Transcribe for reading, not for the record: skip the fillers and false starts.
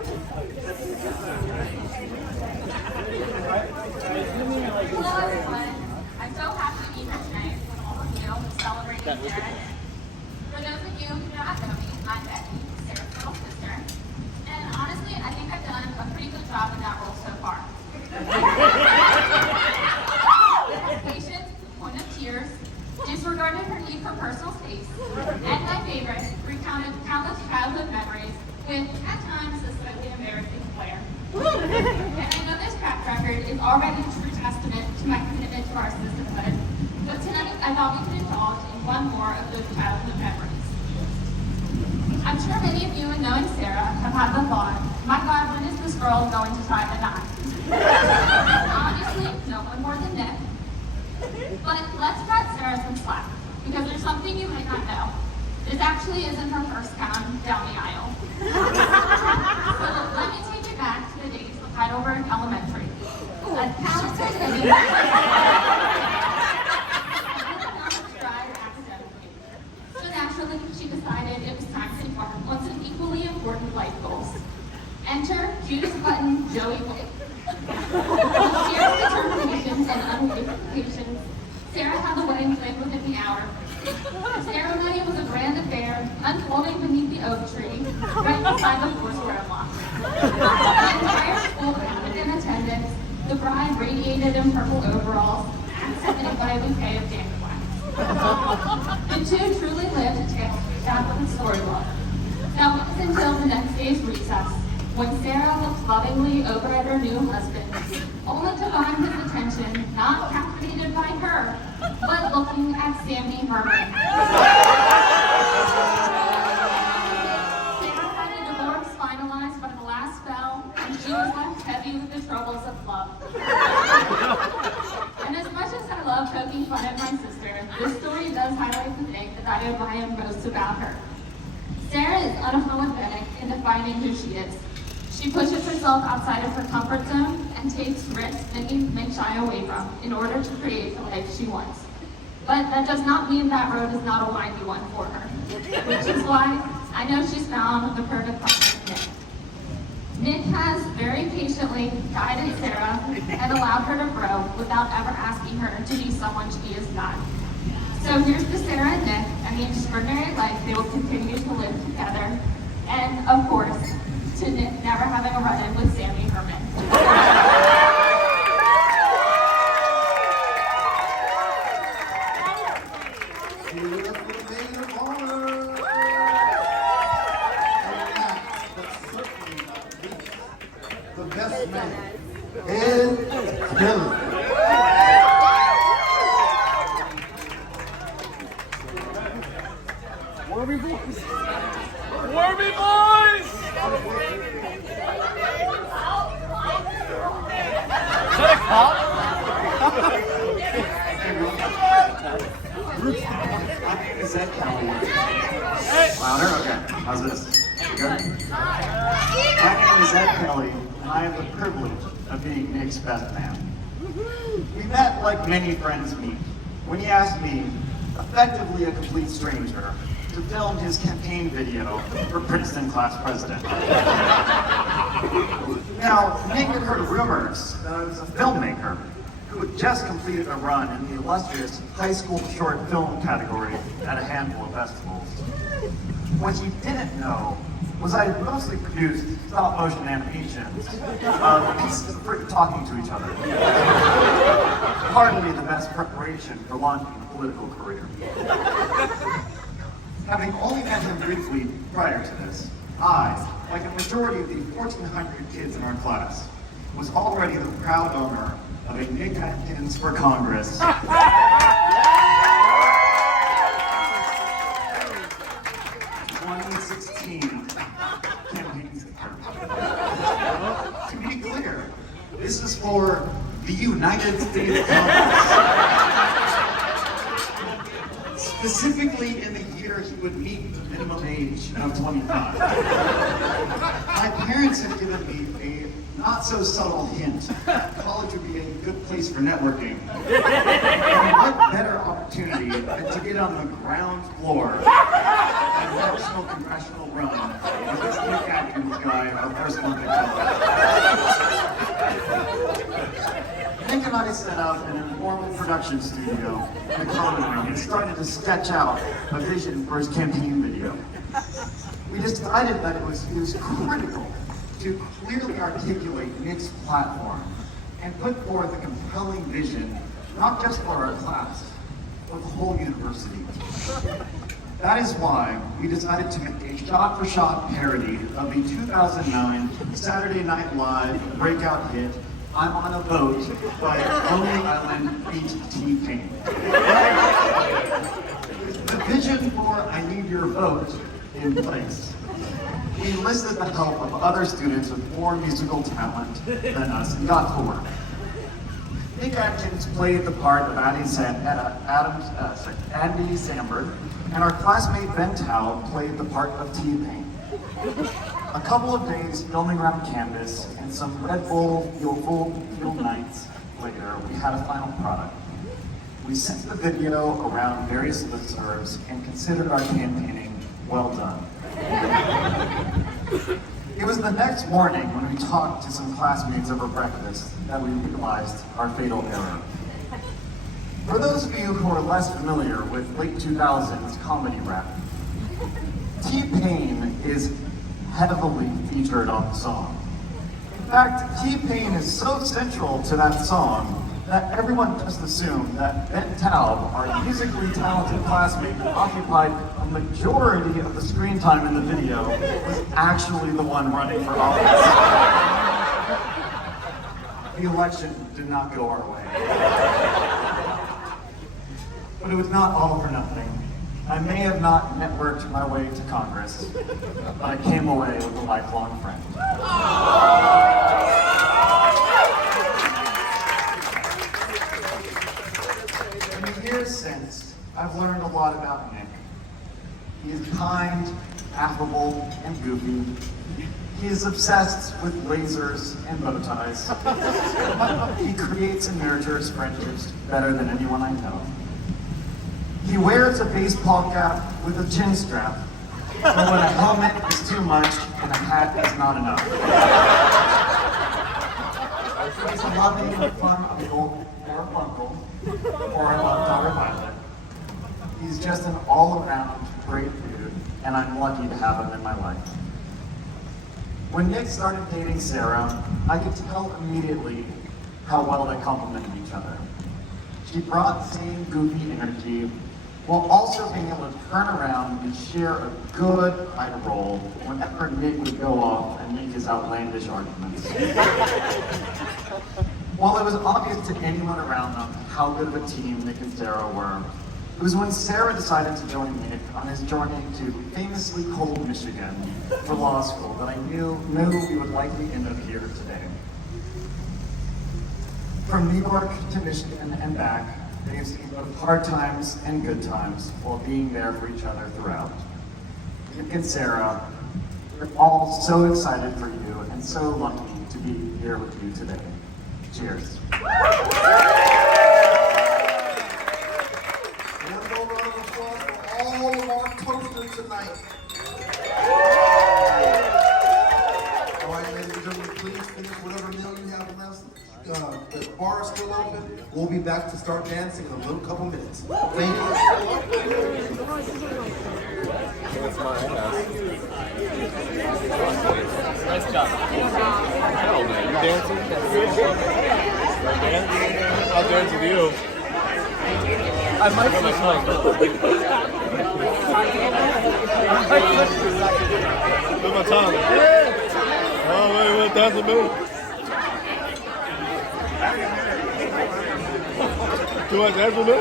Hello everyone. I'm so happy to be here tonight with all of you celebrating Sarah Day. For those of you who do not know me, I'm Becky, Sarah's little sister. And honestly, I think I've done a pretty good job in that role so far. Patient, point of tears, disregarded her need for personal space, and my favorite, recounted countless childhood memories with, at times, a slightly embarrassing flair. And I know this track record is already a true testament to my commitment to our sisterhood, but tonight I thought we could indulge in one more of those childhood memories. I'm sure many of you in knowing Sarah have had the thought, my God, when is this girl going to tie the knot? Obviously, no one more than Nick. But let's cut Sarah some slack, because there's something you might not know. This actually isn't her first time down the aisle. So let me take you back to the days of Heidelberg Elementary. A talented and academically. So naturally, she decided it was time to embark on some equally important life goals. Enter cutest button Joey Blake. With sheer determination and unwavering patience, Sarah had the wedding planned within the hour. The ceremony was a grand affair, unfolding beneath the oak tree, right beside the four-square block. The entire school gathered in attendance, the bride radiated in purple overalls, accented by a bouquet of dandelions. The two truly lived a tale to be told with a storybook. Now it was until the next day's recess, when Sarah looked lovingly over at her new husband, only to find his attention not captivated by her, but looking at Sammy Herman. Sarah had a divorce finalized by the last bell, and she was left heavy with the troubles of love. And as much as I love poking fun at my sister, this story does highlight the thing that I admire most about her. Sarah is unapologetic in defining who she is. She pushes herself outside of her comfort zone and takes risks many may shy away from in order to create the life she wants. But that does not mean that road is not a windy one for her, which is why I know she's found the perfect partner, Nick. Nick has very patiently guided Sarah and allowed her to grow without ever asking her to be someone she is not. So here's to Sarah and Nick and the extraordinary life they will continue to live together. And of course, to Nick never having a run-in with Sammy Herman. The best man, Ed Kelly. Warby boys! Warby boys! Is that a cop? My name is Ed Kelly. Louder? Okay. How's this? Good? My name is Ed Kelly, and I have the privilege of being Nick's best man. We met like many friends meet, when he asked me, effectively a complete stranger, to film his campaign video for Princeton class president. Now, Nick had heard rumors that I was a filmmaker who had just completed a run in the illustrious high school short film category at a handful of festivals. What he didn't know was I had mostly produced stop-motion animations of pieces of fruit talking to each other. Hardly the best preparation for launching a political career. Having only met him briefly prior to this, I, like a majority of the 1,400 kids in our class, was already the proud owner of a Nick Atkins for Congress. 2016 campaign sticker. To be clear, this is for the United States Congress. Specifically in the year he would meet the minimum age of 25. My parents have given me a not so subtle hint that college would be a good place for networking. And what better opportunity than to get on the ground floor of a national congressional run with this Nick Atkins guy our first month at college. Nick and I set up an informal production studio in the common room and started to sketch out a vision for his campaign video. We decided that it was critical to clearly articulate Nick's platform and put forth a compelling vision, not just for our class, but the whole university. That is why we decided to make a shot-for-shot parody of the 2009 Saturday Night Live breakout hit, I'm on a Boat by Lonely Island feat. T-Pain. The vision for I Need Your Vote in place, we enlisted the help of other students with more musical talent than us and got to work. Nick Atkins played the part of Andy Samberg, and our classmate Ben Tao played the part of T-Pain. A couple of days filming around campus and some Red Bull fueled nights later, we had a final product. We sent the video around various listservs and considered our campaigning well done. It was the next morning when we talked to some classmates over breakfast that we realized our fatal error. For those of you who are less familiar with late 2000s comedy rap, T-Pain is heavily featured on the song. In fact, T-Pain is so central to that song that everyone just assumed that Ben Taub, our musically talented classmate who occupied a majority of the screen time in the video, was actually the one running for office. The election did not go our way. But it was not all for nothing. I may have not networked my way to Congress, but I came away with a lifelong friend. In the years since, I've learned a lot about Nick. He is kind, affable, and goofy. He is obsessed with lasers and bow ties. He creates and nurtures friendships better than anyone I know. He wears a baseball cap with a chin strap, but when a helmet is too much and a hat is not enough. He's a loving, fun uncle or uncle, or a love daughter Violet. He's just an all-around great dude, and I'm lucky to have him in my life. When Nick started dating Sarah, I could tell immediately how well they complemented each other. She brought the same goofy energy, while also being able to turn around and share a good eye roll whenever Nick would go off and make his outlandish arguments. While it was obvious to anyone around them how good of a team Nick and Sarah were, it was when Sarah decided to join Nick on his journey to famously cold Michigan for law school that I knew we would likely end up here today. From New York to Michigan and back, they have seen both hard times and good times while being there for each other throughout. Nick and Sarah, we're all so excited for you and so lucky to be here with you today. Cheers. And a round of applause for all of our toasters tonight. All right, ladies and gentlemen, please finish whatever meal you have left. The bar is still open. We'll be back to start dancing in a little couple minutes. Thank you. That's my ass. Nice job. Hell, man. You dancing? I'll dance with you. I might flip my tongue. Flip my tongue. Oh, wait, dance with me? Do I dance with me?